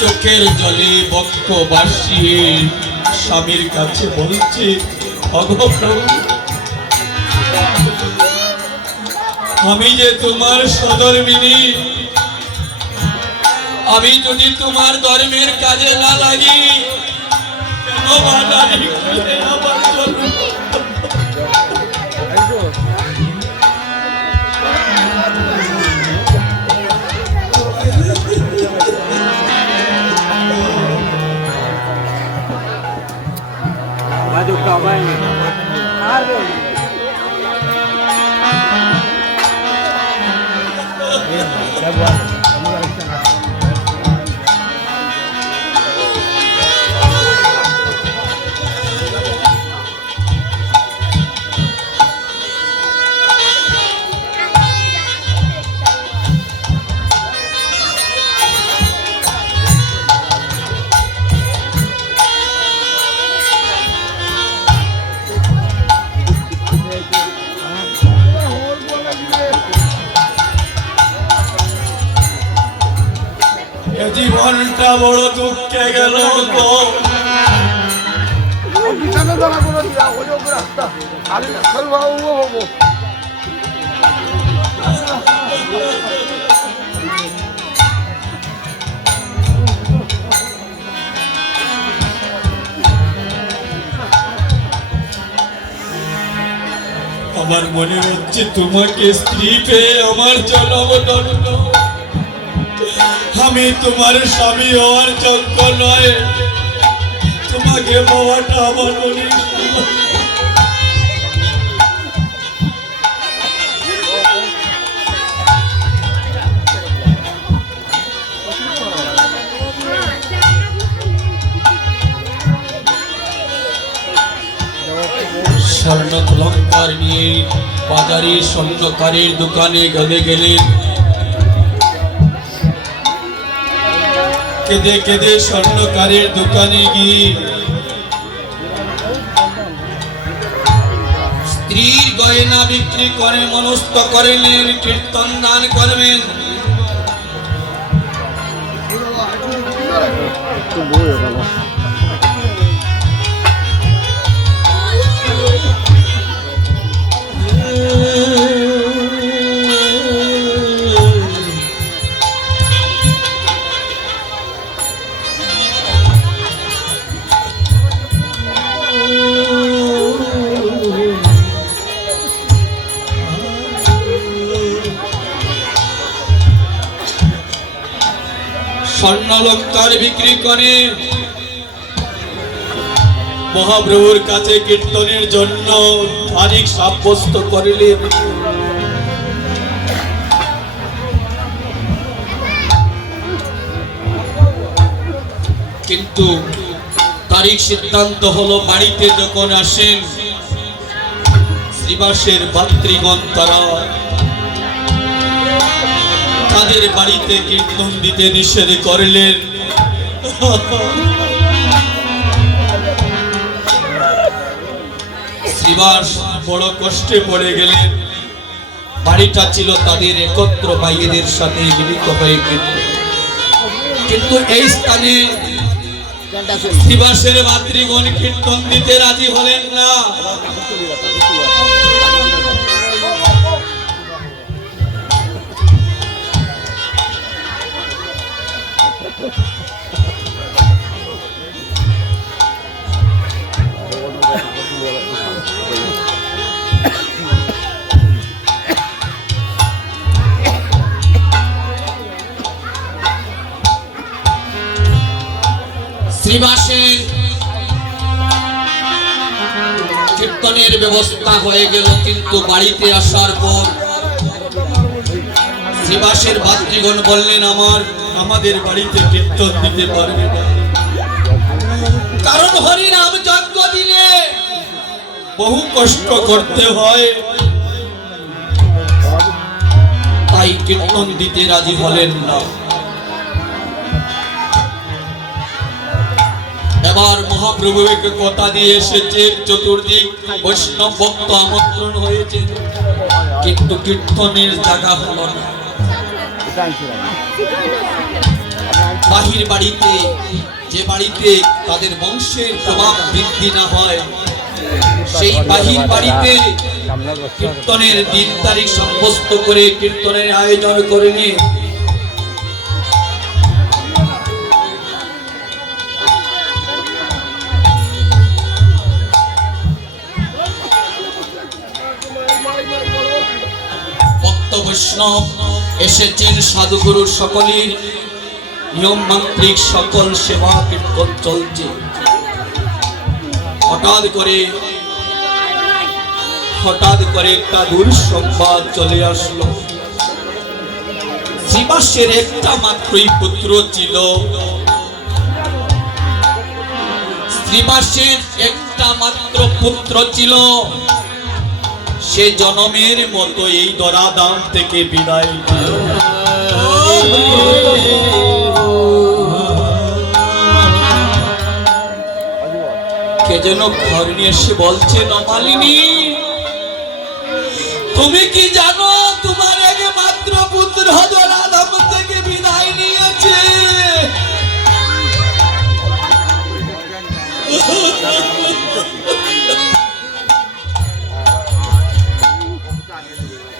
চোখের জলে বক্ষ ভাসিয়ে স্বামীর কাছে বলছে, ওগো প্রভু, আমি যে তোমার সধর্মিনী, আমি যদি তোমার ধর্মের কাজে না লাগি, কেন বাধা দিলে আমার জন্য? জীবনটা বড় দুঃখে গেল গো। আমার মনে হচ্ছে তোমাকে স্ত্রী পেয়ে আমার জন্ম ধন্য, আমি তোমার স্বামী হওয়ার যোগ্য নয়, তোমাকে বাবাটা আমার মনে। স্বর্ণ অলঙ্কার নিয়ে বাজারে স্বর্ণকারের দোকানে গেলেন, কেঁদে কেঁদে স্বর্ণকারের দোকানে গিয়ে স্ত্রীর গয়না বিক্রি করে মনস্থ করিলেন কীর্তন দান করবেন। স্বর্ণালঙ্কার বিক্রি করে মহাপ্রভুর কাছে কীর্তনের জন্য তারিখ সাব্যস্ত করিলেন। কিন্তু তারিখ সিদ্ধান্ত হলো বাড়িতে যখন আসেন শ্রীবাসের ভাতৃগণ তারা তাদের বাড়িতে কীর্তন দিতে নিষেধ করলেন। শ্রীবাস বড় কষ্টে পড়ে গেলেন। বাড়িটা ছিল তাদের একত্র ভাইয়েদের সাথে মিলিত হয়ে গেল, কিন্তু এই স্থানে শ্রীবাসের ভাতৃগণ কীর্তন দিতে রাজি হলেন না। শ্রীবাসের কীর্তনের ব্যবস্থা হয়ে গেল, কিন্তু বাড়িতে আসার পর শ্রীবাসের ভাতৃগণ বললেন আমাদের বাড়িতে কীর্তন দিতে পারবে না, কারণ হরিনাম যজ্ঞ দিলে বহু কষ্ট করতে হয়, তাই কীর্তন দিতে রাজি হলেন না। এবার মহাপ্রভুকে কথা দিয়ে এসেছে, চতুর্দিক বৈষ্ণব ভক্ত আমন্ত্রণ হয়েছে, কিন্তু কীর্তনের জায়গা হলো না। বাহির বাড়িতে, যে বাড়িতে তাদের বংশের প্রভাব বৃদ্ধি না হয়, সেই বাহির বাড়িতে কীর্তনের দিন তারিখ সাব্যস্ত করে কীর্তনের আয়োজন করে নিয়ে ভক্ত বৈষ্ণব এসেছেন, সাধুগুরু সকলের নিয়ম মান্ত্রিক সকল সেবা কীর্তন চলছে। হঠাৎ করে একটা দুঃসংবাদ চলে আসলো। শ্রীবাসের একটা মাত্রই পুত্র ছিল, শ্রীবাসের একটা মাত্র পুত্র ছিল, সে জনমের মতো এই ধরাধাম থেকে বিদায় নিল। কে যেন ঘর নিয়ে এসে বলছে, মালিনী তুমি কি জানো তোমার একমাত্র পুত্র ধরাধাম থেকে বিদায় নিয়েছে?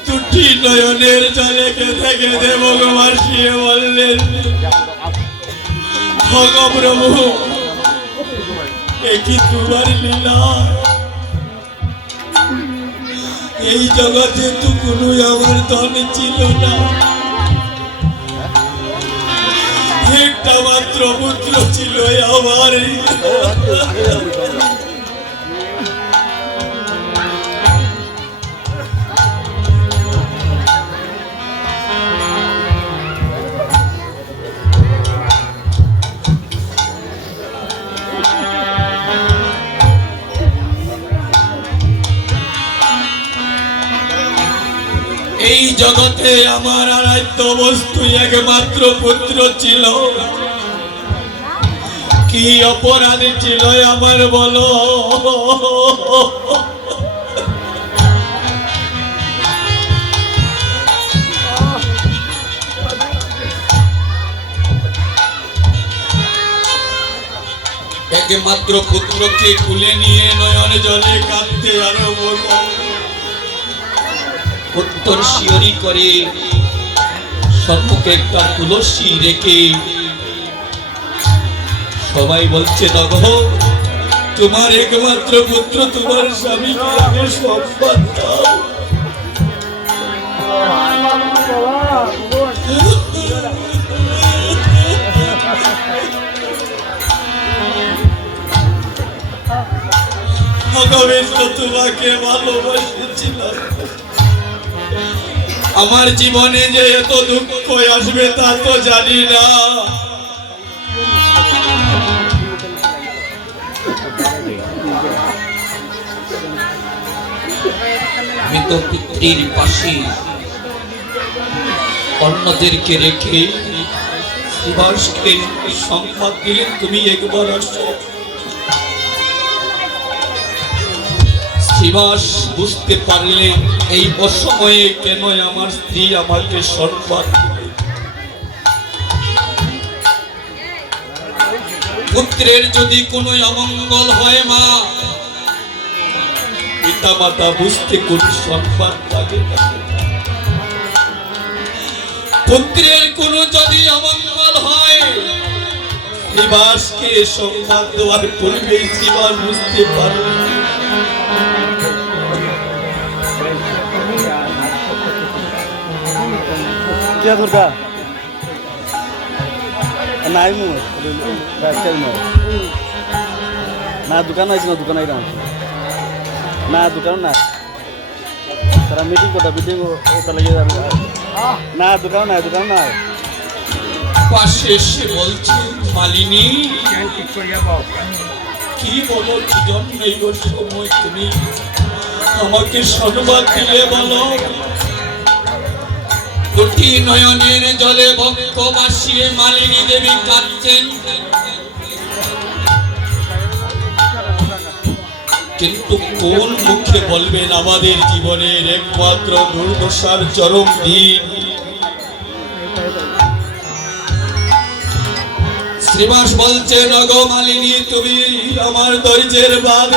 দুটি নয়নের জলে কেঁদে কেঁদে ভগবান শিব বললেন, ভগপ্রভু এ কি তোমার লীলা? এই জগতে তো কোনো আমার ধন ছিল না, একটা মাত্র পুত্র ছিল আমার। এই জগতে আমার আরাধ্য বস্তু একমাত্র পুত্র ছিল, কি অপরাধী ছিল আমার বলো? একমাত্র পুত্রকে কুলে নিয়ে নয়ন জলে কাঁদতে আরম্ভ করল। উত্তর শিয়রি করে সম্মুখে একটা তুলসী রেখে সবাই বলছে, দেখো তোমার একমাত্র পুত্র তোমার স্বামীকে আগে সম্মান দাও। তোমাকে ভালোবাসেছিলাম, আমার জীবনে যে এত দুঃখ আসবে তা তো জানি না। মৃত পিতৃর পাশে অন্যদেরকে রেখে শ্রীবাসকে সংবাদ দিলেন, তুমি একবার আসো। শ্রীবাস বুঝতে পারলেন এই অসময়ে কেন আমার স্ত্রী আমাকে সংবাদ দিল। পুত্রের যদি কোনো অমঙ্গল হয় মা, পিতা মাতা বুঝতে কোন সংবাদ লাগে না। পুত্রের কোন যদি অমঙ্গল হয়, শ্রীবাসকে সংবাদ দেওয়ার পূর্বে শ্রীবাস বুঝতে পারলেন না দোকান আছে না, দোকান না দোকান না, তারা মিটিং করতে মিটিং ওটা লেগে যাবে না, দোকান নাই, দোকান নাই। পাশে এসে বলছে, মালিনী কি বলো, কি জন্য এই সময় তুমি আমাকে সংবাদ দিলে বলো? দুটি নয়নের জলে বক্ষ ভাসিয়ে মালিনী দেবী কাঁদছেন, কিন্তু কোন মুখে বলবেন আমাদের জীবনের একমাত্র দুর্দশার চরম দিন? শ্রীবাস বলছে নগো মালিনী তুমি আমার ধৈর্যের বাঁধ